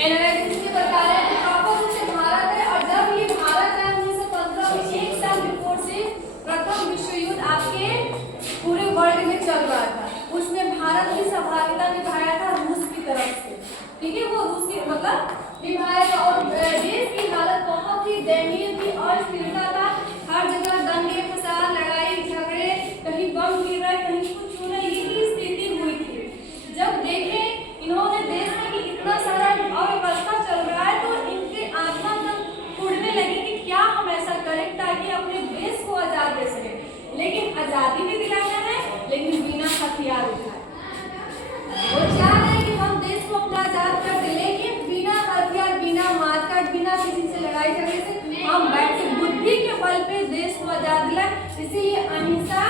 Analytics के बता रहे हैं प्रॉपर रूप से भारत है। और जब ये भारत है 1915 में, एक साल बिफोर से प्रथम विश्व युद्ध आपके पूरे वर्ल्ड में चल रहा था, उसमें भारत की सहभागिता निभाया था रूस की तरफ से, ठीक है। वो रूस की मतलब निभाया था। और देश की हालत बहुत ही दयनीय थी, अस्थिरता था, हर जगह दंगे फसाद, लड़ाई झगड़े, कहीं बम गिर रहा है, कहीं कुछ हो रहा है, ये स्थिति हुई थी। जब देखें इन्होंने देश में कि इतना सारा अव्यवस्था चल रहा है, तो इनके आत्मा तक उड़ने लगी कि क्या हम ऐसा करें ताकि अपने देश को आजाद दे सके। लेकिन आजादी भी दिलाना है, लेकिन बिना हथियार उठाए। वो चाह रहे हैं कि हम देश को अपना आजाद कर दें, लेकिन बिना हथियार, बिना मारकाट, बिना किसी से लड़ाई झगड़े से हम बैठे बुद्धि के बल पे देश को आजाद दिलाएं। इसीलिए अहिंसा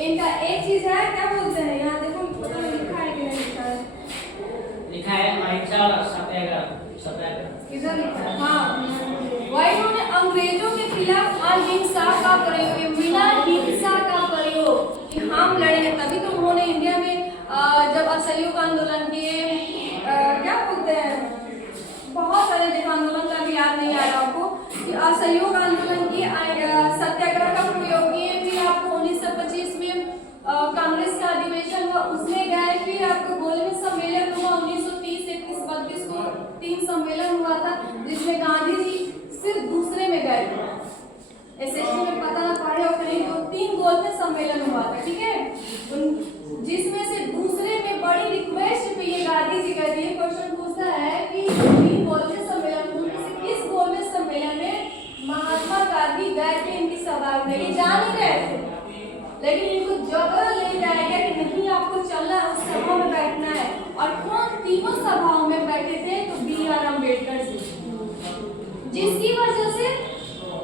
इनका एक चीज है, क्या बोलते हैं यहाँ देखो, पता नहीं लिखा है कि नहीं लिखा है, लिखा है अहिंसा और सत्याग्रह। किधर लिखा है? हाँ, वही उन्होंने अंग्रेजों के खिलाफ अहिंसा का प्रयोग, बिना हिंसा का प्रयोग कि हम लड़ेंगे। तभी तो उन्होंने इंडिया में जब असहयोग आंदोलन किए, क्या बोलते हैं, बहुत सारे देखो आंदोलन का भी याद नहीं आ रहा आपको, कि असहयोग आंदोलन की, सत्याग्रह का प्रयोग किए। फिर आपको 1925 में कांग्रेस का अधिवेशन हुआ, उसमें गए। फिर आपको गोलमेज सम्मेलन हुआ 1930, 31, 32 को 3 सम्मेलन हुआ था, जिसमें गांधी जी सिर्फ दूसरे में गए थे। एसएसटी में पता ना पड़े और कहीं 2-3 गोलमेज सम्मेलन हुआ था, ठीक है, जिसमें से दूसरे में बड़ी रिक्वेस्ट पे ये गांधी जी कहते हैं, क्वेश्चन पूछता है कि 3 गोलमेज सम्मेलन में से किस गोलमेज सम्मेलन में महात्मा गांधी गए थे इनकी सभा में? ये जान ही रहे थे, लेकिन इनको जबरन ले जाया गया कि नहीं आपको चलना है, उस सभा में बैठना है। और कौन तीनों सभाओं में बैठे थे? तो बी.आर. अम्बेडकर जी, जिसकी वजह से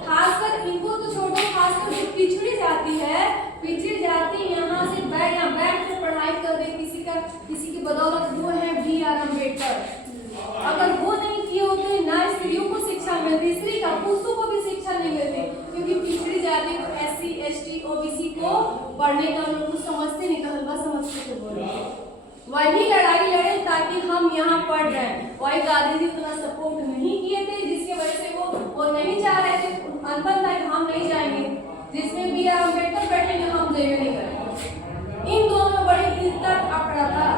खासकर इनको तो छोड़ो, खासकर जो पिछड़ी जाती है, पिछड़ी जाति यहाँ से बैठ के पढ़ाई कर रही, किसी की बदौलत वो है बी.आर. अम्बेडकर। अगर वो नहीं किए होते, ना स्त्रियों को शिक्षा मिलती, स्त्री का पुरुषों को भी शिक्षा नहीं मिलती, क्योंकि पिछड़ी जाति को SC, ST, OBC को पढ़ने का लोग कुछ समझते नहीं, कहलवा समझते थे बोले। वही लड़ाई लड़े ताकि हम यहाँ पढ़ रहे हैं। वही गांधी जी उतना सपोर्ट नहीं किए थे, जिसकी वजह से वो नहीं चाह रहे थे, अनबन था कि हम नहीं जाएंगे, जिसमें बी.आर. अम्बेडकर बैठेंगे हम जेबे नहीं करेंगे। इन दोनों में बड़ी इज्जत अकड़ा था।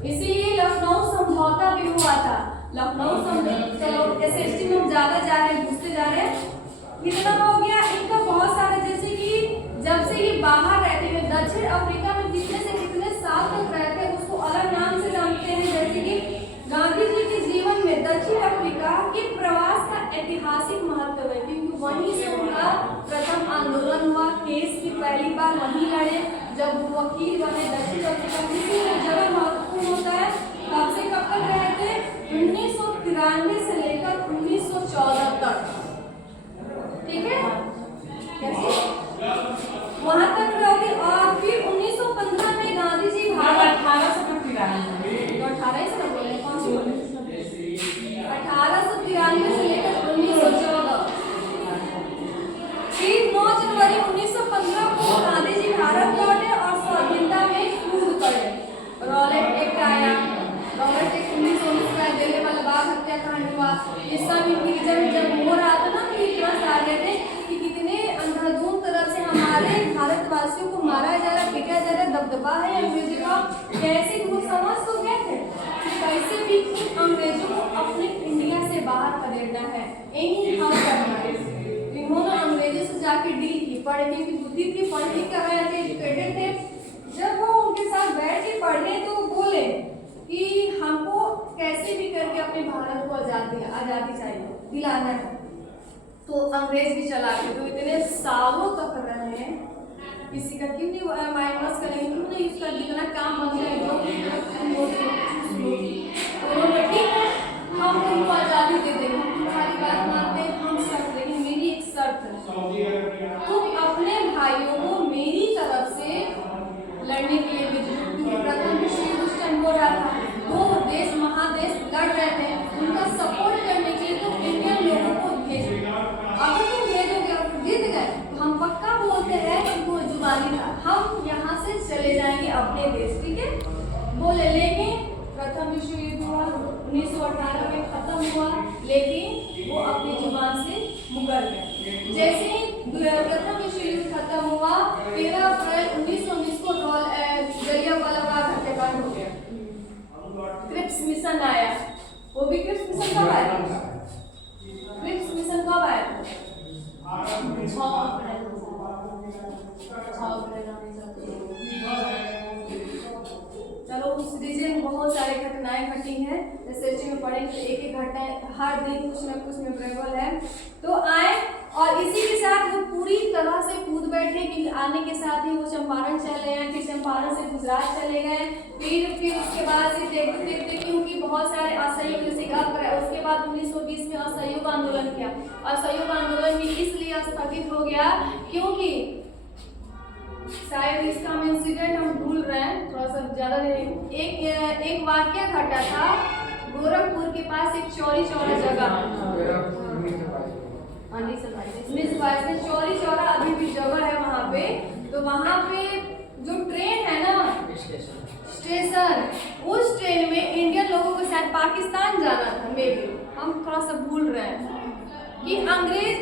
इसीलिए लखनऊ समझौता भी हुआ था। लखनऊ समझौता, चलो SST में हम ज्यादा जा रहे हैं, घुसते जा रहे हैं। कितना हो गया इनका, बहुत सारा, जैसे कि जब से ये बाहर रहते हैं, दक्षिण अफ्रीका में कितने से कितने साल तक रहते हैं, उसको अलग नाम से जानते हैं। जैसे कि गांधी जी के जीवन में दक्षिण अफ्रीका के प्रवास का ऐतिहासिक महत्व है, क्योंकि वहीं से उनका प्रथम आंदोलन हुआ, केस की पहली बार वहीं लड़े जब वो वकील बने दक्षिण अफ्रीका। इसीलिए जगह महत्वपूर्ण होता है। कब से कब तक रहे थे? 1993 से लेकर 1914 तक, ठीक है, वहां तक रहे। और फिर 1915 में गांधी जी भारत 1893 से बोले, कौन सी बोले, 1893 से लेकर 1914। फिर 9 जनवरी 1915 को गांधी जी भारत लौटे और स्वाधीनता में कूद पड़े। रॉलेट एक्ट आया, रॉलेट एक्ट 1919 में दिल्ली वाला बाग हत्याकांड हुआ। ये सब इनकी जब हो रहा था ना, तो इतना आ गए थे कि कितने अंधाधुंध तरह से हमारे भारतवासियों को मारा जा रहा, पीटा जा रहा, दबदबा है अंग्रेजों का। कैसे वो समझ तो गए थे कि कैसे भी अंग्रेजों को अपने इंडिया से बाहर खदेड़ना है, यही हम करना है। इन्होंने अंग्रेजों से जाके डील की, पढ़ने की बुद्धि थी, पढ़ लिख कर रहे थे, एजुकेटेड थे। जब वो उनके साथ बैठ के पढ़े तो बोले कि हमको कैसे भी करके अपने भारत को आजादी चाहिए, दिलाना है। तो अंग्रेज भी चला के तो इतने सालों तक रहे हैं, किसी का क्यों नहीं माइंड वॉश करेंगे, क्यों नहीं उसका जितना काम बन जाए जो उन्होंने ठीक है हम तुमको आजादी दे देंगे, हम तुम्हारी बात मानते हैं, हम शर्त, लेकिन मेरी एक शर्त है, तुम अपने भाइयों को मेरी तरफ से लड़ने के लिए भेजो, क्योंकि प्रथम विश्व युद्ध उस टाइम हो रहा था, दो देश महादेश लड़ रहे थे, उनका सपोर्ट करने के लिए तुम इंडियन लोगों को भेजो। अगर तुम भेजोगे और जीत गए तो हम पक्का बोलते हैं कि वो जुबानी था, हम यहाँ से चले जाएंगे अपने देश, ठीक है बोले। लेकिन प्रथम विश्व युद्ध हुआ, 1918 में खत्म हुआ, लेकिन वो अपनी जुबान से मुकर गए। जैसे ही प्रथम विश्व युद्ध खत्म हुआ, 13 अप्रैल 1919 को जलियांवाला बाग हत्याकांड हो गया। क्रिप्स मिशन आया, वो भी क्रिप्स मिशन कब आया? क्रिप्स मिशन कब आया? 6 अप्रैल। चलो, उस रीजन में बहुत सारे घटनाएं घटी हैं, एसएसटी में पढ़ेंगे तो एक एक घटना हर दिन कुछ न कुछ मेमोरेबल है। तो आए और इसी के साथ वो पूरी तरह से कूद बैठे कि आने के साथ ही वो चंपारण चले गए, फिर चंपारण से गुजरात चले गए, फिर उसके बाद से देखते देखते क्योंकि बहुत सारे असहयोग उसके बाद 1920 में असहयोग आंदोलन किया। असहयोग आंदोलन भी इसलिए स्थगित हो गया क्योंकि शायद इसका हम इंसिडेंट हम भूल रहे हैं, थोड़ा सा ज्यादा एक वाक्य घटा था गोरखपुर के पास एक चौरी चौरा जगह, 1922 में चौरी चौरा अभी भी जगह है वहाँ पे। तो वहाँ पे जो ट्रेन है ना स्टेशन, उस ट्रेन में इंडियन लोगों को शायद पाकिस्तान जाना था, मे बी हम थोड़ा सा भूल रहे हैं कि अंग्रेज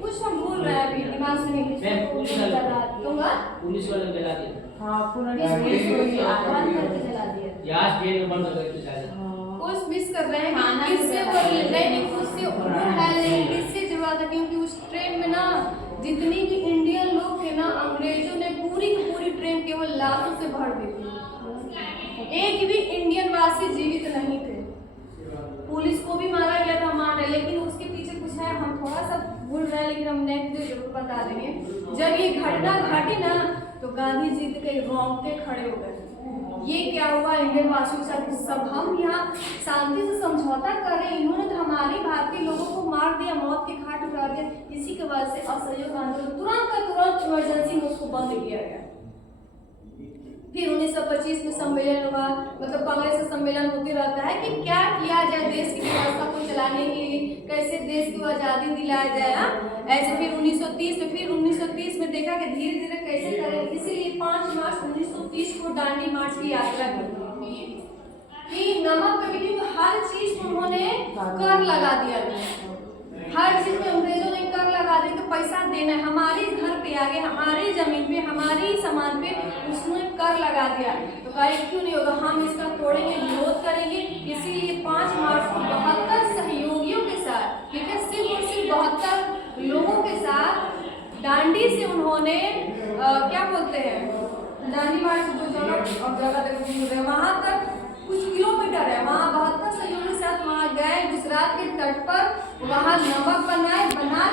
कुछ हम भूल रहे हैं, अभी दिमाग से नहीं दूंगा। पुलिस वाले जला दिए। हाँ, बंद करके जला दिया। यार ट्रेन में बंद करके जला दिया। कुछ मिस कर रहे हैं कि इससे वो नहीं, उससे है इससे जवाब था क्योंकि उस ट्रेन में ना जितनी भी इंडियन लोग थे ना, अंग्रेजों ने पूरी की पूरी ट्रेन केवल लाशों से भर दी थी। एक भी इंडियन वासी जीवित नहीं थे। पुलिस को भी मारा गया था, मान है, लेकिन उसके पीछे कुछ है, हम थोड़ा सा भूल रहे हैं, लेकिन हम नेक्स्ट डे जरूर बता देंगे। जब ये घटना घटी ना तो गांधी जी के रोंगटे खड़े हो गए। ये क्या हुआ इंडियन वासियों के साथ? सब हम यहाँ शांति से समझौता कर रहे हैं, इन्होंने तो हमारे भारतीय लोगों को मार दिया, मौत के घाट उतार दिया। इसी के वजह से असहयोग आंदोलन तुरंत का तुरंत इमरजेंसी में उसको बंद किया गया। फिर 1925 में सम्मेलन हुआ, मतलब कांग्रेस का सम्मेलन होते रहता है कि क्या किया जाए देश की व्यवस्था को चलाने के लिए, कैसे देश को आज़ादी दिलाया जाए। ऐसे फिर 1930 में देखा कि धीरे धीरे कैसे करें, इसीलिए 5 मार्च 1930 को दांडी मार्च की यात्रा की कि नमक पे भी हर चीज पर उन्होंने कर लगा दिया। हर चीज में अंग्रेजों ने कर लगा दिया, तो पैसा देना है हमारे घर पे आगे, हमारी जमीन पे, हमारी सामान पे उसने कर लगा दिया। तो कहे क्यों नहीं होगा, हम इसका तोड़ेंगे, विरोध करेंगे। इसीलिए 5 मार्च को 72 सहयोगियों के साथ, ठीक है, सिर्फ और सिर्फ 72 लोगों के साथ दांडी से उन्होंने क्या बोलते हैं, दांडी मार्च जो जगह वहां तक कुछ किलोमीटर है, वहाँ 72 सहयोगियों के साथ वहाँ गए गुजरात के तट पर, वहाँ नमक बना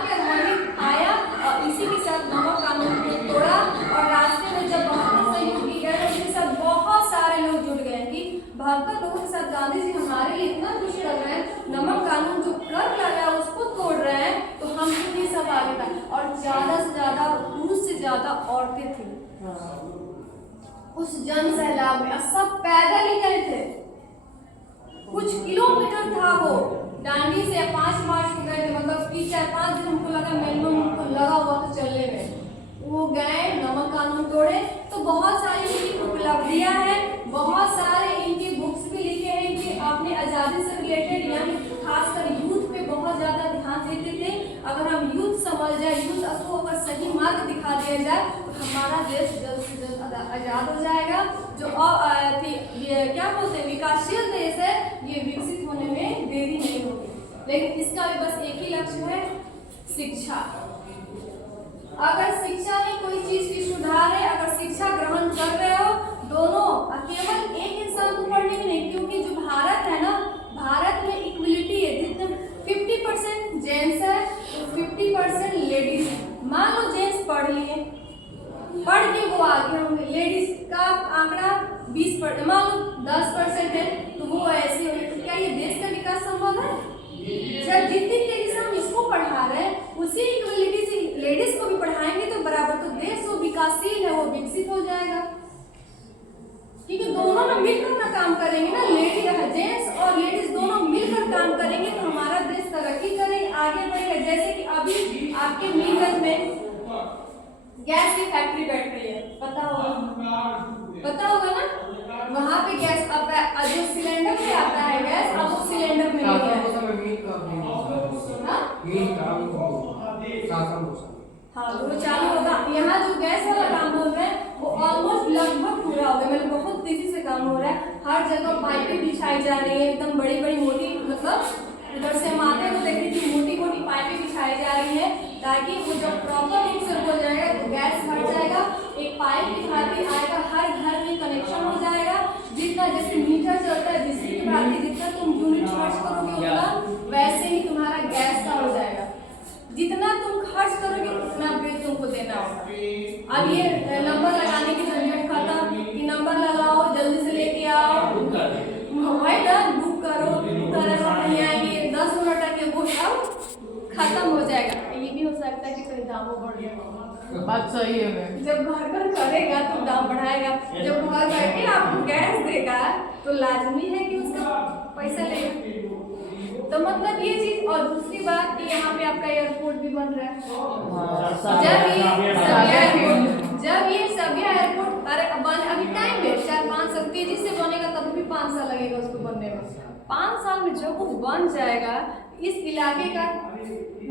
के वहीं खाया और इसी के साथ नमक कानून को तोड़ा। और रास्ते में जब 72 सहयोगी गए उनके साथ बहुत सारे लोग जुट गए कि 72 लोगों के साथ गांधी जी हमारे लिए इतना कुछ कर रहे हैं, नमक कानून जो कर लगा उसको तोड़ रहे हैं, तो हम भी सब आगे था। और ज्यादा से ज्यादा पुरुष से ज्यादा औरतें थी उस जन सैलाब में, सब पैदल ही गए थे। कुछ किलोमीटर था वो, दांडी से 5 मार्च को गए थे, मतलब 4-5 दिन हमको लगा, मिनिमम हमको लगा हुआ था चलने में। वो गए, नमक कानून तोड़े। तो बहुत सारी इनकी उपलब्धियां हैं, बहुत सारे इनके बुक्स भी लिखे हैं कि अपने आज़ादी से रिलेटेड, यानी खासकर यूथ पे बहुत ज़्यादा ध्यान देते थे। अगर हम यूथ समझ जाए, यूथ को अगर सही मार्ग दिखा दिया जाए तो हमारा देश जल्द से जल्द आज़ाद हो जाएगा। जो क्या बोलते हैं विकासशील देश है, ये विकसित होने में देरी नहीं होगी। लेकिन इसका भी बस एक ही लक्ष्य है, शिक्षा। अगर शिक्षा में कोई चीज की सुधार है, अगर शिक्षा ग्रहण कर रहे हो दोनों, केवल एक इंसान को पढ़ने में नहीं, क्योंकि जो भारत है ना, भारत में इक्वलिटी है, जितने 50% जेंट्स है तो 50% लेडीज है। मान लो जेंट्स पढ़ लिए, पढ़ के वो आगे होंगे, लेडीज का आंकड़ा 20%, मान लो 10% है तो वो ऐसे होंगे। तो क्या ये देश का विकास संभव है? जब जितनी तेजी से हम इसको पढ़ा रहे हैं उसी इक्वलिटी से लेडीज को भी पढ़ाएंगे तो बराबर, तो देश जो विकासशील है वो विकसित हो जाएगा। क्योंकि दोनों ना मिलकर अपना काम करेंगे ना, जेंट्स और लेडीज दोनों मिलकर काम करेंगे तो हमारा देश तरक्की करेगा, आगे बढ़ेगा। जैसे कि अभी आपके मीरगंज में गैस की फैक्ट्री बैठ रही है, पता होगा ना, वहाँ पे गैस अब जो सिलेंडर में आता है गैस, अब उस सिलेंडर में नहीं है। हाँ तो वो चालू होगा। यहाँ जो गैस वाला काम बोल रहे हैं वो ऑलमोस्ट लगभग पूरा हो गया, मतलब बहुत तेजी से काम हो रहा है। हर जगह पाइपें बिछाई जा रही है, एकदम बड़ी बड़ी मोटी, मतलब उधर से हम आते हैं तो देख रही थी मोटी मोटी पाइपें बिछाई जा रही है, ताकि वो जब प्रॉपर रूप से हो जाएगा तो गैस भर जाएगा, एक पाइप की भांति आएगा, हर घर में कनेक्शन हो जाएगा। जितना जैसे मीटर चलता है बिजली की भांति, जितना तुम यूनिट खर्च करोगे उतना वैसे ही तुम्हारा गैस का हो जाएगा। जितना तुम खर्च करोगे उतना बिल तुमको देना होगा। अब ये नंबर लगाने की झंझट खत्म, कि नंबर लगाओ जल्दी से लेके आओ, वही ना बुक करो नहीं आएंगे 10 मिनट तक वो सब खत्म हो जाएगा। ये भी हो सकता है कि कहीं दामों बढ़ गया, बात सही है। जब घर करेगा तो दाम बढ़ाएगा, जब घर बैठे आपको गैस देगा तो लाजमी है कि उसका पैसा लेगा। तो मतलब ये चीज। और दूसरी बात कि यहाँ पे आपका एयरपोर्ट भी बन रहा है। जब ये सभी एयरपोर्ट अभी टाइम है 4-5 साल, तेजी से बनेगा तब भी 5 साल लगेगा उसको बनने में। 5 साल में जब वो बन जाएगा इस इलाके का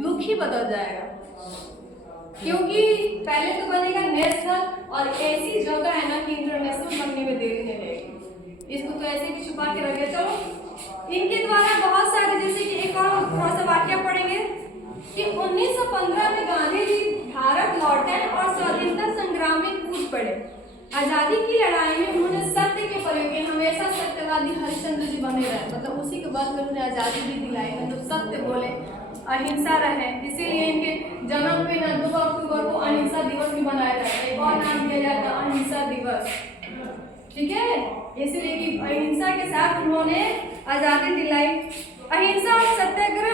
लुक ही बदल जाएगा, क्योंकि पहले तो बनेगा नेशनल, और ऐसी जगह है ना कि इंटरनेशनल बनने में देरी नहीं लगेगी। इसको तो ऐसे भी छुपा के रखे। चलो इनके द्वारा बहुत सारे, जैसे कि एक और थोड़ा सा वाक्य पढ़ेंगे कि 1915 में गांधी जी भारत लौटे और स्वाधीनता संग्राम में कूद पड़े। आजादी की लड़ाई में उन्होंने सत्य के प्रयोग किए, हमेशा सत्यवादी हरिश्चंद्र जी बने रहे, मतलब उसी के बाद में उन्होंने आजादी भी दिलाई, मतलब सत्य बोले, अहिंसा रहे। इसीलिए इनके जन्म पे 2 अक्टूबर को अहिंसा दिवस भी मनाया जाता है। एक और नाम दिया जाता है अहिंसा दिवस, ठीक है, इसलिए कि अहिंसा के साथ उन्होंने आजादी दिलाई। अहिंसा और सत्याग्रह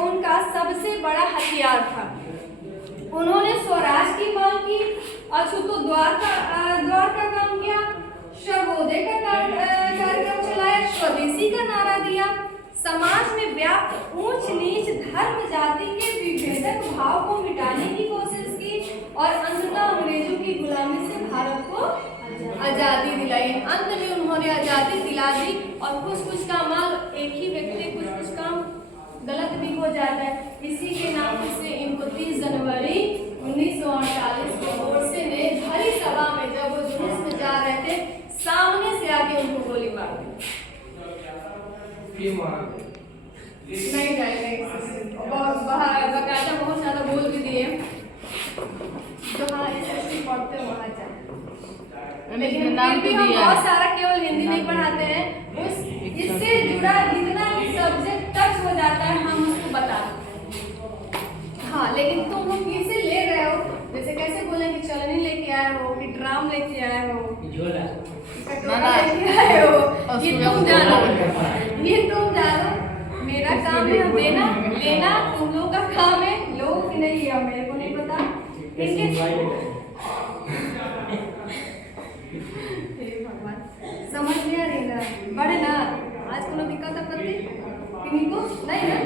उनका सबसे बड़ा हथियार था। उन्होंने स्वराज की मांग की, अछूतोद्वार का काम किया, सर्वोदय का कार्यक्रम चलाया, स्वदेशी का नारा दिया, समाज में व्याप्त ऊंच नीच धर्म जाति के विभेदक भाव को मिटाने की कोशिश की, और अंततः अंग्रेजों की गुलामी से भारत को आजादी दिलाई। अंत में उन्होंने आजादी दिला दी। और कुछ काम एक ही व्यक्ति कुछ काम गलत भी हो जाता है, इसी के नाम से इनको 30 जनवरी 1948 को गोडसे ने भरी सभा में जब वो जुलूस में जा रहे थे, सामने से आके उनको गोली मार दी। नहीं बकायदा बहुत ज्यादा बोल भी दिए, तो हाँ ऐसे पढ़ते वहाँ जाए, लेकिन फिर भी हम बहुत सारा केवल हिंदी नहीं पढ़ाते हैं, इससे जुड़ा जितना भी सब्जेक्ट टच हो जाता है हम उसको बताते हैं। हाँ लेकिन तुम लोग किसे ले रहे हो, जैसे कैसे बोले कि चलनी लेके आए हो, कि ड्राम लेके आए हो, कटोरा लेके आए हो, ये तुम जानो। मेरा काम है देना लेना, तुम लोग का काम है लोगों की नहीं है, मेरे को नहीं पता। समझ में आ रही ना, बड़े ना आज कोनो दिक्कत है पति किन्हीं को नहीं ना।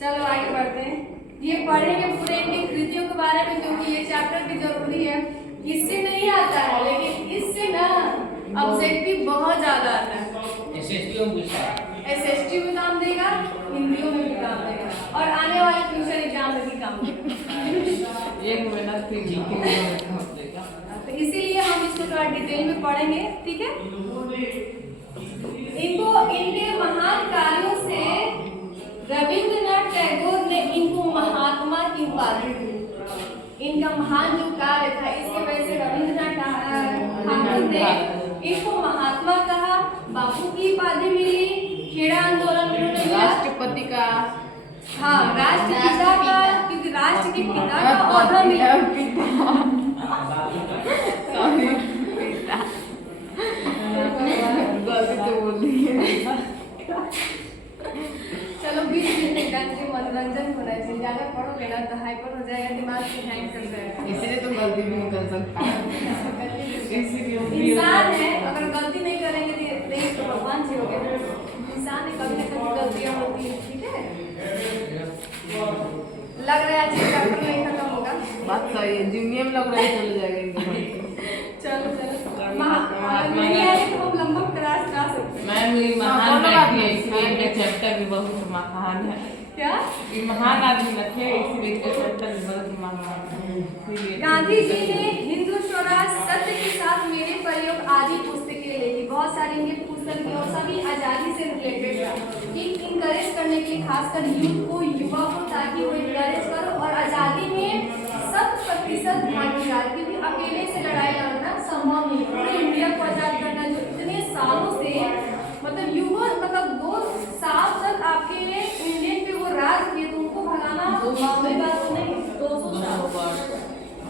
चलो आगे बढ़ते हैं, ये पढ़ेंगे पूरे इनकी कृतियों के बारे में, क्योंकि ये चैप्टर भी जरूरी है। इससे नहीं आता है, लेकिन इससे ना ऑब्जेक्टिव बहुत ज्यादा आता है। एसएसटी में काम देगा, हिंदियों में भी काम देगा, और आने वाले फ्यूचर एग्जाम में भी काम देगा। तो इसीलिए हम इसको थोड़ा डिटेल में पढ़ेंगे, ठीक है। इनके महान कार्यों से रविंद्रनाथ टैगोर ने इनको महात्मा की उपाधि दी। इनका महान जो कार्य था इसके वजह से रविंद्रनाथ ठाकुर ने इनको महात्मा कहा, बापू की उपाधि मिली, खेड़ा आंदोलन में राष्ट्रपति का, हाँ राष्ट्रपिता का, क्योंकि राष्ट्र के पिता का औहदा मिला। चलो 20 मिनट का मनोरंजन होना चाहिए, ज्यादा पढ़ोगे ना तो हाइपर हो जाएगा, दिमाग से हैंग कर जाएगा, इसलिए तो गलती भी नहीं कर सकता। इंसान है, अगर गलती नहीं करेंगे तो भगवान जी हो गए। इंसान है, कभी ना कभी गलतियां होती है, ठीक है। लग रहा है आज चैप्टर नहीं खत्म होगा। बात सही है, जीनियम लग रहा है चले जाएगा इनके। चलो चलो नहीं आए तो हम लंबा क्लास जा सकते हैं। मैम मेरी महान बैठी है इसलिए इनका चैप्टर भी बहुत महान है। क्या ये महान आदमी रखे इसलिए इनका चैप्टर भी बहुत महान है। गांधी जी ने हिंदू स्वराज सत्य के साथ मेरे प्रयोग आदि पुस्तकें लिखी। बहुत सारी इनकी पुस्तकें और सभी आजादी से रिलेटेड था कि इनकरेज करने के लिए खासकर यूथ को, युवा को, ताकि वो इनकरेज करो और आजादी में 100% भागीदार, क्योंकि अकेले से लड़ाई लड़ना संभव नहीं। पूरे इंडिया को आजाद करना जो इतने सालों से मतलब युगों मतलब 2 साल तक आपके इंडियन पे वो राज किए, तो उनको भगाना मामूली बात तो नहीं।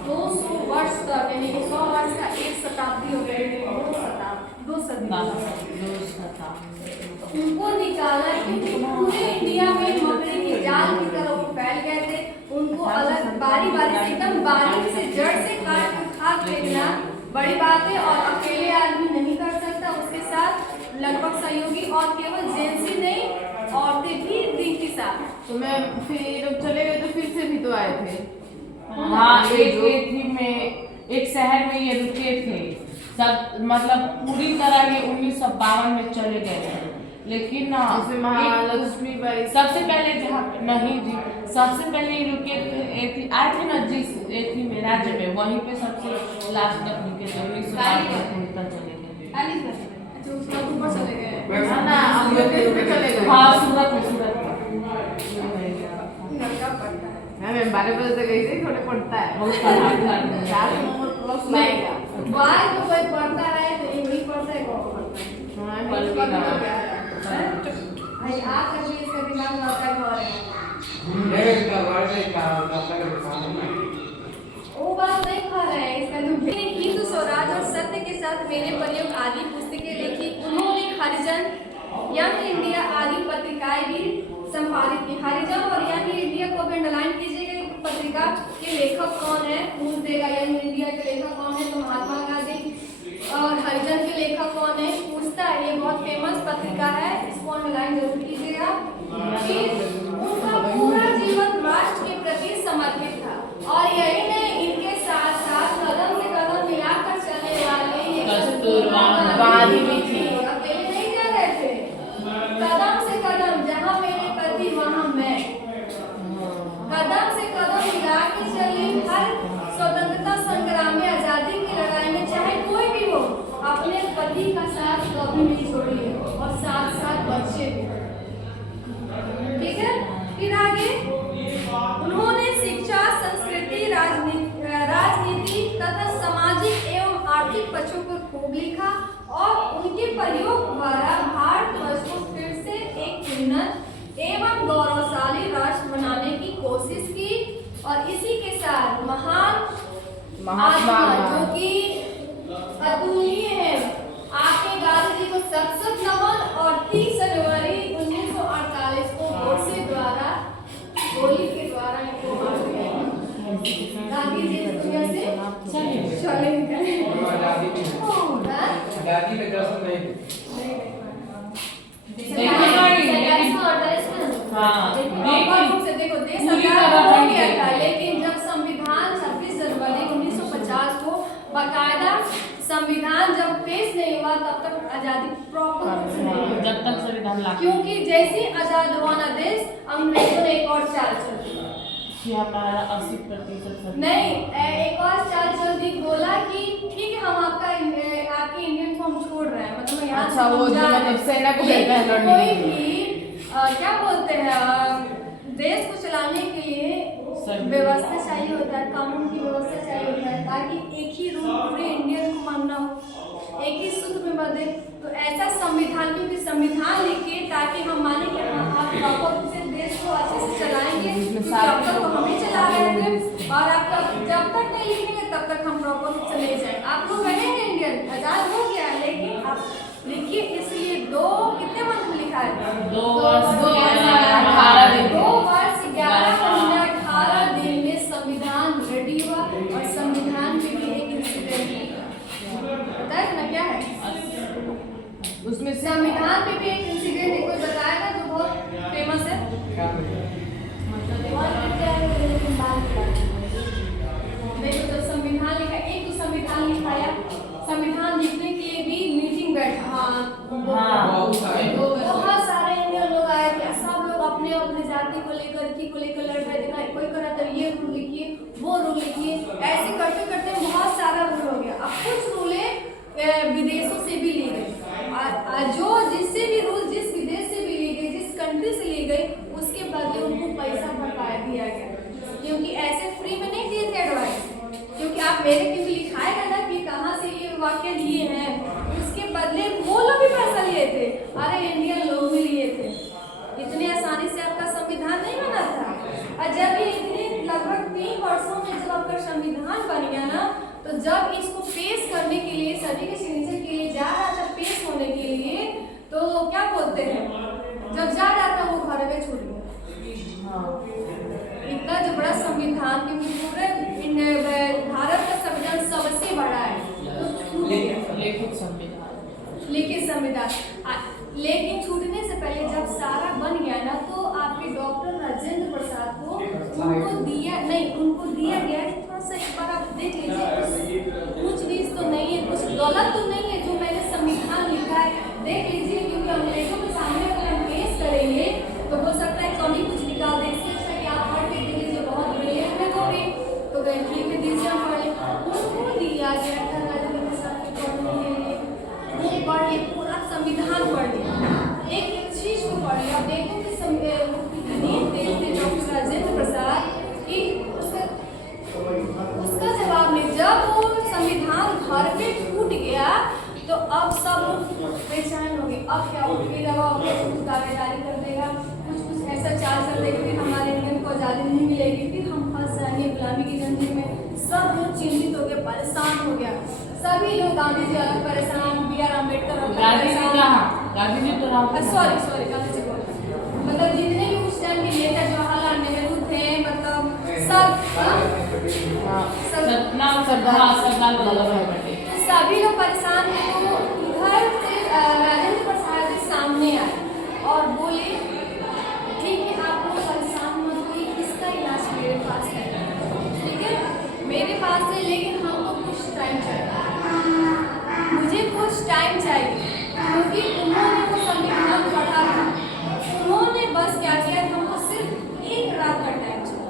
200 वर्ष तक, यानी 100 वर्ष का एक शताब्दी हो गई, 2 शताब्दी उनको निकाला, क्योंकि पूरे इंडिया में मकड़ी के जाल की तरह वो फैल गए थे। उनको अलग बारी बारी से एकदम बारीक से जड़ से काट खाद फेंकना बड़ी बात है और अकेले आदमी नहीं कर सकता। उसके साथ लगभग सहयोगी और केवल जेंट्स ही नहीं, औरतें भी थी के साथ। तो मैं फिर ये लोग चले गए तो फिर से भी तो आए थे। हाँ, एक शहर में ये रुके थे सब, मतलब पूरी तरह ये 1952 में चले गए थे। लेकिन महालक्ष्मी बाई सबसे पहले जहाँ नहीं जी, सबसे पहले ये रुके आए थे ना जिस थी में राज्य में, वहीं पे सबसे लास्ट तक रुके थे। 1952 तक चले गए। अच्छा, उसका ऊपर चले गए। ना हम लोग के रुके चले गए। हाँ, सूरत में लड़का पड़ता है। मैं 12 बजे तक गई थी, थोड़े पढ़ता है बहुत पढ़ा 4 नंबर प्लस लाएगा। बाहर तो कोई पढ़ता रहे तो इंग्लिश पढ़ता है, कौन पढ़ता है? भाई आप कभी इसका दिमाग में आता है वो बात नहीं खा रहे हैं। इसका हिंदू स्वराज और सत्य के साथ मेरे प्रयोग आदि पुस्तकें लिखी। उन्होंने हरिजन, यंग इंडिया आदि पत्रिकाएं भी संपादित की। हरिजन और यंग इंडिया को भी अंडरलाइन कीजिएगा। पत्रिका के लेखक कौन है, पूछ देगा। यंग इंडिया के लेखक कौन है तो महात्मा गांधी, और हरिजन के लेखक कौन है पूछता है। ये बहुत फेमस पत्रिका है, इसको अंडरलाइन जरूर कीजिएगा। उनका पूरा जीवन राष्ट्र के प्रति समर्पित था और यही नहीं, इनके साथ साथ कदम से कदम मिलाकर चलने वाले ये कस्तूरबा गांधी भी थी। अकेले नहीं जा रहे थे। कदम से कदम, जहाँ मेरे पति वहाँ मैं, कदम से कदम मिलाकर चले। हर स्वतंत्रता संग्राम में, आजादी की लड़ाई में, चाहे कोई भी हो, अपने पति का साथ कभी नहीं छोड़िए और साथ साथ बच्चे भी। ठीक है, फिर आगे उन्होंने शिक्षा, संस्कृति, राजनीति तथा सामाजिक एवं आर्थिक पक्षों पर खूब लिखा और उनके प्रयोग द्वारा भारतवर्ष को फिर से एक उन्नत एवं गौरवशाली राष्ट्र बनाने की कोशिश की। और इसी के साथ महान आत्मा जो कि अतुलनीय है, आपके गांधी जी को सत नमन। और 30 जनवरी 1948 को गोडसे द्वारा गोली के द्वारा इनको मार दिया गया। गांधी जी इस दुनिया से चले गए। देखो देश आजाद हो गया था, लेकिन जब संविधान 26 जनवरी 1950 को बाकायदा संविधान जब पेश नहीं हुआ तब तक आजादी प्रॉपर रूप से नहीं हुई। जब तक संविधान लागू, क्योंकि जैसे आजाद हुआ ना देश, अंग्रेजों ने एक और चाल चल दी कि हमारा 80% नहीं, एक और चाल चल दी। बोला कि ठीक है, हम आपके इंडियन को हम छोड़ रहे हैं, मतलब यहाँ अच्छा, वो जो मतलब सेना को भेजता है लड़ने कोई के लिए। भी क्या बोलते हैं, देश को चलाने के लिए व्यवस्था चाहिए होता है, कानून की व्यवस्था चाहिए होता है, ताकि एक ही रूल पूरे इंडियन को मानना हो, एक ही सूत्र में बंधे। तो ऐसा संविधान, क्योंकि संविधान लिखिए ताकि हम माने कि आप प्रॉपर रूप से देश को अच्छे से चलाएंगे, क्योंकि अब तक तो हम ही चला रहे थे और आपका जब तक नहीं लिखेंगे तब तक हम प्रॉपर रूप से नहीं जाएंगे। आप लोग रहेंगे इंडियन, आजाद हो गया, लेकिन आप लिखिए। इसलिए कितने मंथ में लिखा है? 2 वर्ष 18 दिन 2 वर्ष 11 महीने 18 दिन में संविधान रेडी हुआ। और संविधान में भी एक इंसिडेंट पता है ना क्या है उसमें से संविधान में भी एक इंसिडेंट कोई बताएगा जो बहुत फेमस है। वो रूल लिखिए। ऐसे करते करते बहुत सारा रूल हो गया। अब कुछ रूलें विदेशों से भी ली गई। जो जिससे भी रूल जिस विदेश से भी ली गई, जिस कंट्री से ली गई, उसके बदले उनको पैसा भरपाया दिया गया, क्योंकि ऐसे फ्री में नहीं दिए थे एडवाइस। क्योंकि आप मेरे के भी लिखाएगा ना कि कहाँ से ये वाक्य लिए हैं, उसके बदले वो लोग भी पैसा लिए थे। अरे इंडियन लोग भी लिए थे। इतने आसानी से आपका संविधान नहीं बना था। और जब ये इतने लगभग 3 वर्षों में जब आपका संविधान बन गया ना, तो जब इसको पेश करने के लिए सभी के सिग्नेचर के लिए जा रहा था, पेश होने के लिए, तो क्या बोलते हैं, जब जा रहा था वो घर में छूट गया। इतना जो बड़ा संविधान, क्योंकि पूरे भारत का संविधान सबसे बड़ा है, तो छूट गया। लेकिन संविधान लेकिन छूटने से पहले जब सारा बन गया ना, तो आपके डॉक्टर राजेंद्र प्रसाद को उनको दिया गया कि थोड़ा सा एक बार आप देख लीजिए, कुछ भी तो नहीं है, कुछ गलत तो नहीं है जो मैंने संविधान लिखा है, देख लीजिए। क्योंकि अंग्रेजों के सामने अगर हम पेश करेंगे तो हो सकता है कमी कुछ निकाल दें। इससे अच्छा कि आप पढ़ के दे लीजिए, बहुत ब्रिलियंट है तो ठीक है, दीजिए हम पढ़ लें। उनको दिया गया था राजेंद्र प्रसाद के पढ़ने के लिए, वो पढ़ लिए, पूरा संविधान पढ़ लिया, एक एक चीज को पढ़ लिया। देखो कि देखते डॉक्टर राजेंद्र प्रसाद कि उसका जवाब नहीं। जब वो संविधान घर पे छूट गया तो अब सब परेशान हो गए। अब क्या हो, फिर अब कुछ दावेदारी कर देगा, कुछ ऐसा चाल चल देगा कि हमारे इंडियन को आज़ादी नहीं मिलेगी, फिर हम फंस जाएंगे गुलामी की जंजीर में। सब लोग चिंतित हो गए, परेशान हो गया सभी लोग। गांधी जी अलग परेशान, BR अम्बेडकर अलग परेशान, गांधी जी तो सॉरी गांधी जी बोल, मतलब जितने भी उस टाइम के नेता, जवाहरलाल नेहरू थे, मतलब सब सरदार वल्लभ भाई पटेल, सभी लोग परेशान थे। तो इधर से राजेंद्र प्रसाद जी सामने आए और बोले, ठीक है आप लोग परेशान मत होइए, इसका इलाज मेरे पास है, ठीक है मेरे पास है, लेकिन हमको कुछ टाइम चाहिए, मुझे कुछ टाइम चाहिए। क्योंकि उन्होंने वो संविधान पढ़ा था, उन्होंने बस क्या किया, हमको सिर्फ 1 रात का टाइम चाहिए,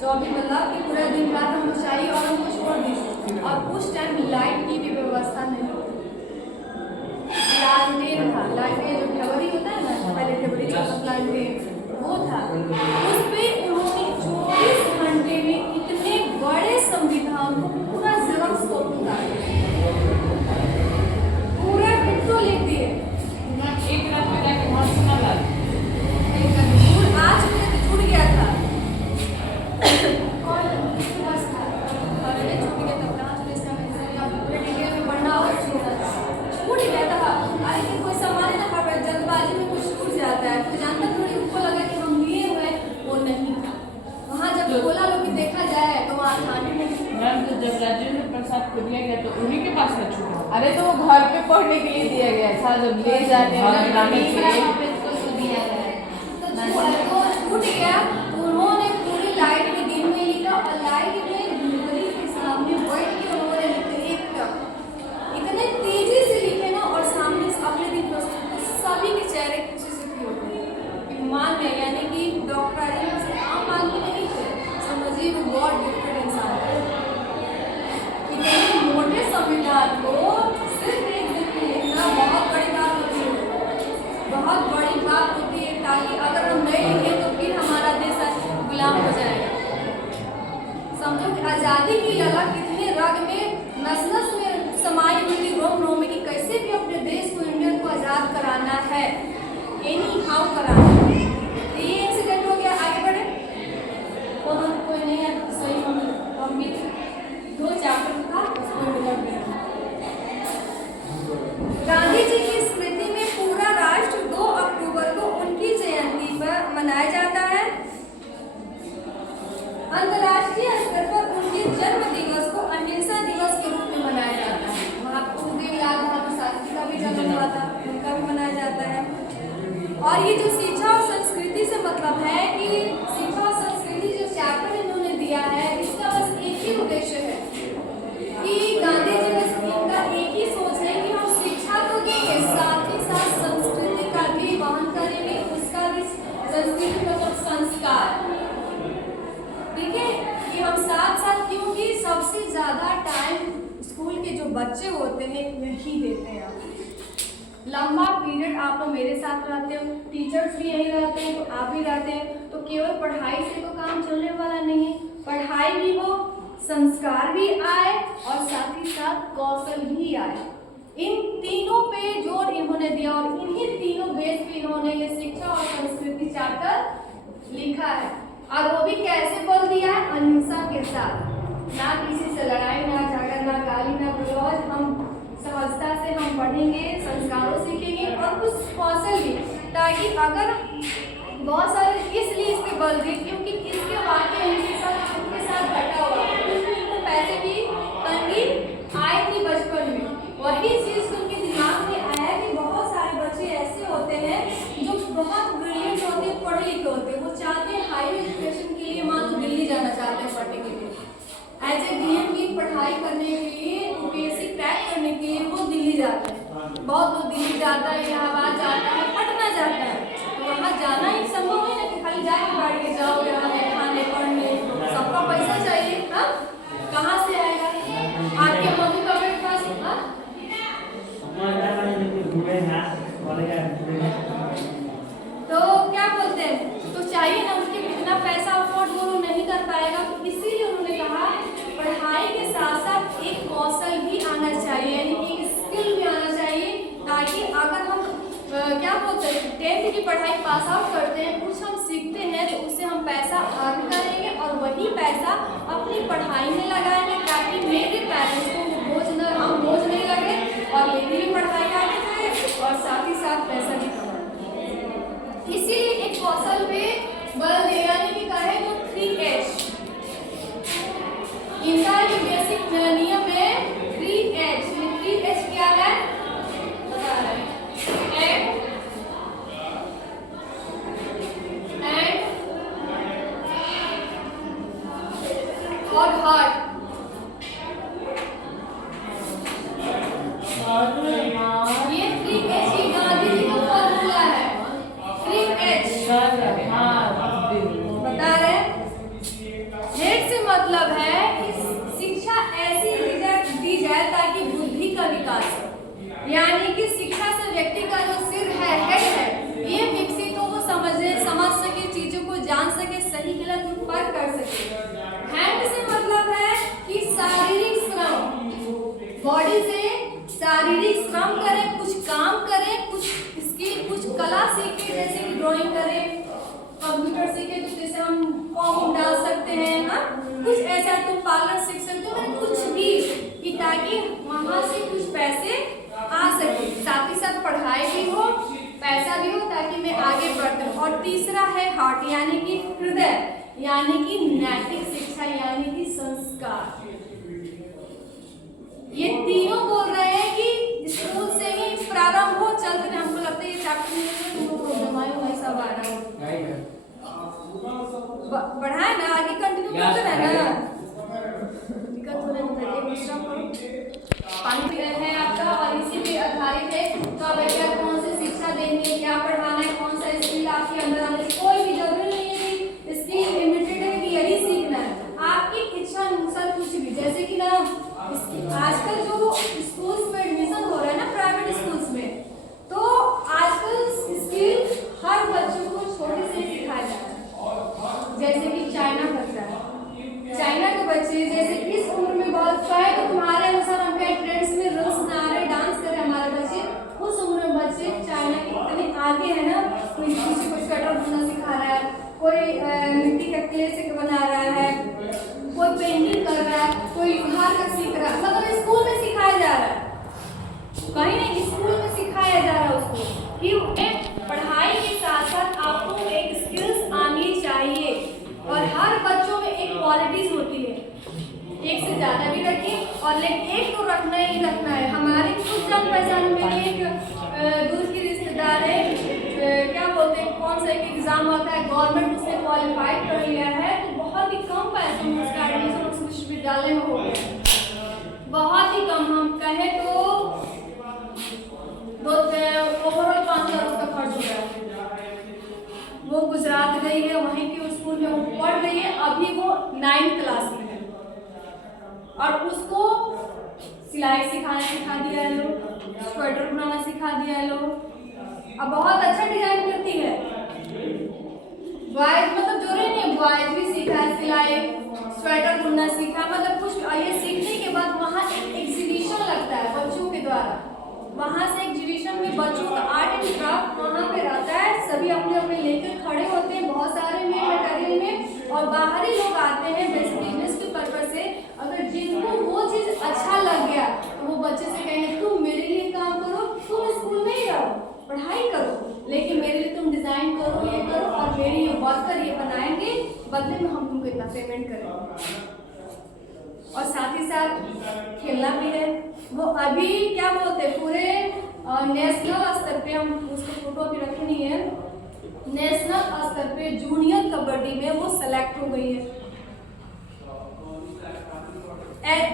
24 मतलब कि पूरा दिन रात हमको चाहिए और हमको छोड़ दीजिए। और उस टाइम लाइट की भी व्यवस्था नहीं थी, लालटेन था, लालटेन जो फेबरी होता है ना, पहले फेबरी लालटेन वो था। उस पर उन्होंने 24 घंटे में इतने बड़े संविधान को पूरा जेरॉक्स कॉपी उतार पूरा पिट्टो लिख दिए। एक रात में जाके वहाँ सुना ला आज मुझे छूट गया था और बस था और ये छूट गया था। ब्रांच में इसका पूरे डिटेल में पढ़ना और छूट गया था। अरे कि कोई सामान ना पड़, जल्दबाजी में कुछ छूट जाता है, तो जानता थोड़ी उनको लगा कि हम लिए हुए, वो नहीं था। वहाँ जब खोला लोग कि देखा जाए तो वहाँ थाने में मैम, तो जब राजेंद्र प्रसाद को दिया गया तो उन्हीं के पास था छूटा। अरे तो वो घर पे पढ़ने के लिए दिया गया था, जब ले जाते हैं ना लाने के लिए तो छूट गया। तो उन्होंने पूरी लाइट के दिन में लिखा और लाइट में दूरी के सामने बैठ के उन्होंने लिखे, इतने तेजी से लिखे ना, और सामने से अगले दिन सभी के चेहरे खुशी से खिल उठे। मान में यानी कि डॉक्टर राजेंद्र से आम आदमी नहीं थे, समझिए वो गॉड गिफ्टेड इंसान थे। इतने मोटे संविधान को सिर्फ एक दिन में लिखना बहुत बड़ी बात होती है, बहुत बड़ी बात होती है, ताकि अगर हम नहीं लिखे तो फिर हमारा देश गुलाम हो जाएगा। समझो कि आज़ादी की ललक कितने रग में नस-नस में समाई हुई थी, रोम-रोम में, कि कैसे भी अपने देश को, इंडियन को आज़ाद कराना है, एनी हाउ कराना है। ये इंसिडेंट हो गया, आगे बढ़े। कोई नहीं है, सही हम भी 2 चैप्टर था उसको मिल गया। गांधी जी की स्मृति में पूरा राष्ट्र 2 अक्टूबर को उनकी जयंती पर मनाया जाता है। अंतर्राष्ट्रीय स्तर पर उनके जन्म दिवस को अहिंसा दिवस के रूप में मनाया जाता है। वहाँ सुखदेव बहादुर शास्त्री का भी जन्म हुआ था, उनका भी मनाया जाता है। और ये जो शिक्षा और संस्कृति से मतलब है कि शिक्षा और संस्कृति जो चैप्टर इन्होंने दिया है, इसका बस एक ही उद्देश्य है कि गांधी जी का एक ही सोच है कि हम शिक्षा तो देंगे, साथ ही साथ संस्कृति का भी वहन करेंगे, उसका भी संस्कृति मतलब संस्कार। ठीक है। जो बच्चे होते हैं यही देते हैं आपको। लंबा पीरियड आप लोग मेरे साथ रहते हो, टीचर्स भी यही रहते हैं, तो आप भी रहते हैं, तो केवल पढ़ाई से तो काम चलने वाला नहीं है। पढ़ाई भी हो, संस्कार भी आए और साथ ही साथ कौशल भी आए। इन तीनों पे जोर इन्होंने दिया और इन्हीं तीनों बेस पे इन्होंने ये शिक्षा और संस्कृति चार्टर लिखा है। और वो भी कैसे बोल दिया है? अहिंसा के साथ, ना किसी से लड़ाई, ना झगड़ा, ना गाली, ना गलौज। हम सहजता से हम पढ़ेंगे, संस्कारों सीखेंगे और कुछ कौशल भी, ताकि अगर बहुत सारे इसलिए इस पे बल दिए क्योंकि इसके वाक्य उनके साथ घटा हुआ है। उनको पैसे की तंगी आई थी बचपन में, वही चीज़ उनके दिमाग में आया कि बहुत सारे बच्चे ऐसे होते हैं जो बहुत ब्रिलियंट होते हैं, पढ़े लिखे होते हैं, वो चाहते हैं हाई एजुकेशन के लिए मान लो दिल्ली जाना चाहते हैं पढ़ने के लिए, एज ए डीएम की पढ़ाई करने के लिए, यूपीएससी क्रैक करने के लिए वो दिल्ली जाते हैं। बहुत लोग दिल्ली जाता है, इलाहाबाद जाता है, पटना जाता है, तो वहाँ जाना ही संभव है ना कि खाली जाके गाड़ी के जाओ, रहने खाने पढ़ने, सबका पैसा चाहिए। हाँ, कहाँ से आएगा? आपके मम्मी पापा के पास? तो क्या बोलते हैं, तो चाहिए ना, उसके इतना पैसा अफोर्ड वो नहीं कर पाएगा, तो इसीलिए उन्होंने कहा पढ़ाई के साथ साथ एक कौशल भी आना चाहिए, यानी एक स्किल भी आना चाहिए, ताकि अगर हम क्या बोलते हैं 10th की पढ़ाई पास आउट करते हैं, कुछ हम सीखते हैं, तो उससे हम पैसा अर्न करेंगे और वही पैसा अपनी पढ़ाई में लगाएंगे, ताकि मेरे पेरेंट्स को हम बोझ नहीं लगे और मेरी भी पढ़ाई आगे जाए और साथ ही साथ पैसा भी कमाए। इसीलिए एक कौशल पे बल दे, यानी कि कहे तो 3H इनका ये बेसिक नियम है। 3H 3H क्या है बता रहे हैं, एंड और हार्ट। ये 3H की गांधी जी का फॉर्मूला है। 3H बता रहे, हेड से मतलब है कि शिक्षा ऐसी दी जाए ताकि बुद्धि का विकास हो, यानी कि शिक्षा से व्यक्ति का जो सिर है, हेड है, ये विकसित हो, वो समझ सके, चीजों को जान सके, सही गलत में फर्क कर सके। हैंड से मतलब है कि शारीरिक श्रम, बॉडी से शारीरिक श्रम करें, कुछ काम करें, कुछ स्किल, कुछ कला सीखे, जैसे कि ड्राइंग करें, कंप्यूटर सीखे तो जैसे हम फॉर्म डाल सकते हैं, हाँ कुछ ऐसा, तुम पार्लर सीख सकते हो, कुछ भी कि ताकि वहाँ से कुछ पैसे आ सके, साथ ही साथ पढ़ाई भी हो, पैसा भी हो, ताकि मैं आगे बढ़ता हूँ। और तीसरा है हार्ट, यानी कि हृदय, यानी कि नैतिक शिक्षा, यानी कि संस्कार। ये तीनों बोल रहे हैं कि स्कूल से ही प्रारंभ हो, चलते हैं। हमको लगता है ये चैप्टर सब आ रहा है, बढ़ाए ना, आगे कंटिन्यू करते रहना, दिक्कत हो रही है। पानी पी रहे हैं आपका और इसी पे आधारित है, तो अब क्या कौन सी शिक्षा देंगे, क्या पढ़ाना है, कौन सा स्किल आपके अंदर आना है, कोई भी जरूरी नहीं है कि स्किल लिमिटेड है कि यही सीखना है, आपकी इच्छा अनुसार कुछ भी। जैसे कि ना आजकल जो स्कूल्स में एडमिशन हो रहा है ना, प्राइवेट स्कूल्स में, तो आजकल स्किल हर बच्चों को छोटे से सिखाया जा रहा है। जैसे कि चाइना करता है, चाइना के बच्चे जैसे इस उम्र में बहुत चाहे तो तुम्हारे अनुसार हम क्या ट्रेंड्स में रूल्स बना रहे, डांस कर रहे हमारे बच्चे, उस उम्र में बच्चे चाइना के इतने आगे है ना, कोई किसी को स्वेटर बुनना सिखा रहा है, कोई मिट्टी का क्ले से बना रहा है, कोई पेंटिंग कर रहा है, कोई लोहार का सीख रहा है, मतलब स्कूल में सिखाया जा रहा है, कहीं नहीं स्कूल में सिखाया जा रहा है उसको कि पढ़ाई के साथ साथ आपको एक स्किल्स आनी चाहिए। और हर बच्चों में एक क्वालिटीज होती है, एक से ज़्यादा भी रखें और लेकिन एक तो रखना ही रखना है। हमारे कुछ जान पहचान में एक दूर की रिश्तेदार है, क्या बोलते हैं, कौन सा एक एग्ज़ाम होता है गवर्नमेंट, उसने क्वालिफाइड कर लिया है, तो बहुत ही कम पैसे में उसका एडमिशन उस विश्वविद्यालय में हो गया, बहुत ही कम, हम कहें तो ओवरऑल 5,000 उसका खर्च हो गया। वो गुजरात गई है, वहीं के स्कूल में वो पढ़ रही है, अभी वो 9th क्लास में है। और उसको सिलाई सिखा दिया है लोग, स्वेटर बनाना सिखा दिया है लोग। अब बहुत अच्छा डिजाइन करती है। बॉयज मतलब जो रहे नहीं, बॉयज भी सीखा है, सिलाई स्वेटर बुनना सीखा, मतलब कुछ ये सीखने के बाद वहाँ एक एग्जीबिशन लगता है बच्चों के द्वारा। वहाँ से एग्जीबिशन में बच्चों का आर्ट एंड क्राफ्ट वहाँ पे रहता है, सभी अपने अपने लेकर खड़े होते हैं बहुत सारे में मटेरियल में, और बाहरी लोग आते हैं बिजनेस के पर्पज से। अगर जिनको वो चीज़ अच्छा लग गया तो वो बच्चे से कहेंगे तुम मेरे लिए काम करो, तुम स्कूल में ही रहो, पढ़ाई करो, लेकिन मेरे लिए तुम डिज़ाइन करो, ये करो, और मेरी ये वर्कर ये बनाएंगे, बदले में हम तुमको इतना पेमेंट करेंगे। और साथ ही साथ खेलना भी है। वो अभी क्या बोलते हैं, पूरे नेशनल स्तर पे, हम उसको फोटो अभी रखे नहीं है, नेशनल स्तर पे जूनियर कबड्डी में वो सेलेक्ट हो गई है।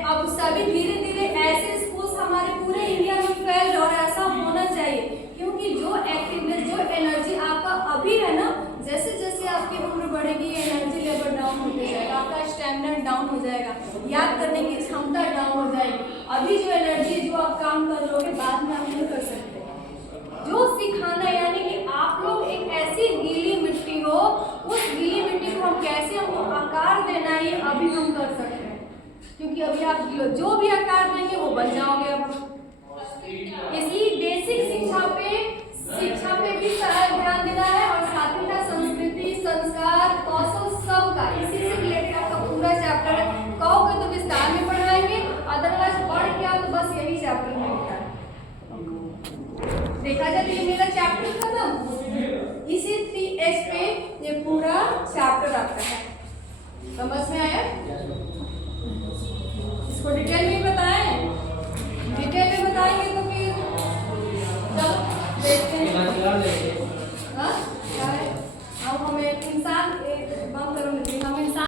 अब सभी धीरे धीरे ऐसे स्कूल्स हमारे पूरे इंडिया में फैल रहे, और ऐसा होना चाहिए, क्योंकि जो एक्टिवनेस, जो एनर्जी आपका अभी है ना, जैसे जैसे आपकी उम्र बढ़ेगी एनर्जी लेवल डाउन होते जाएगा, आपका स्टैमिना डाउन हो जाएगा, याद करने की क्षमता डाउन हो जाएगी। अभी जो एनर्जी, जो आप काम कर लोगे, बाद में आप नहीं कर सकते। जो सिखाना, यानी कि आप लोग एक ऐसी गीली मिट्टी हो, उस गीली मिट्टी को हम कैसे हमको आकार देना है, ये अभी हम कर सकते हैं, क्योंकि अभी आप जो भी आकार देंगे वो बन जाओगे आप। इसलिए बेसिक शिक्षा पे भी सारा ध्यान देना है, और साथ ही साथ संस्कृति, संस्कार, कौशल सबका, इसी से रिलेटेड आपका पूरा चैप्टर है। कहोगे तो विस्तार में पढ़ाएंगे, अदरवाइज पढ़ के तो बस यही चैप्टर में होता है। देखा जाए तो ये मेरा चैप्टर खत्म, इसी 3H पे ये पूरा चैप्टर आता है। समझ में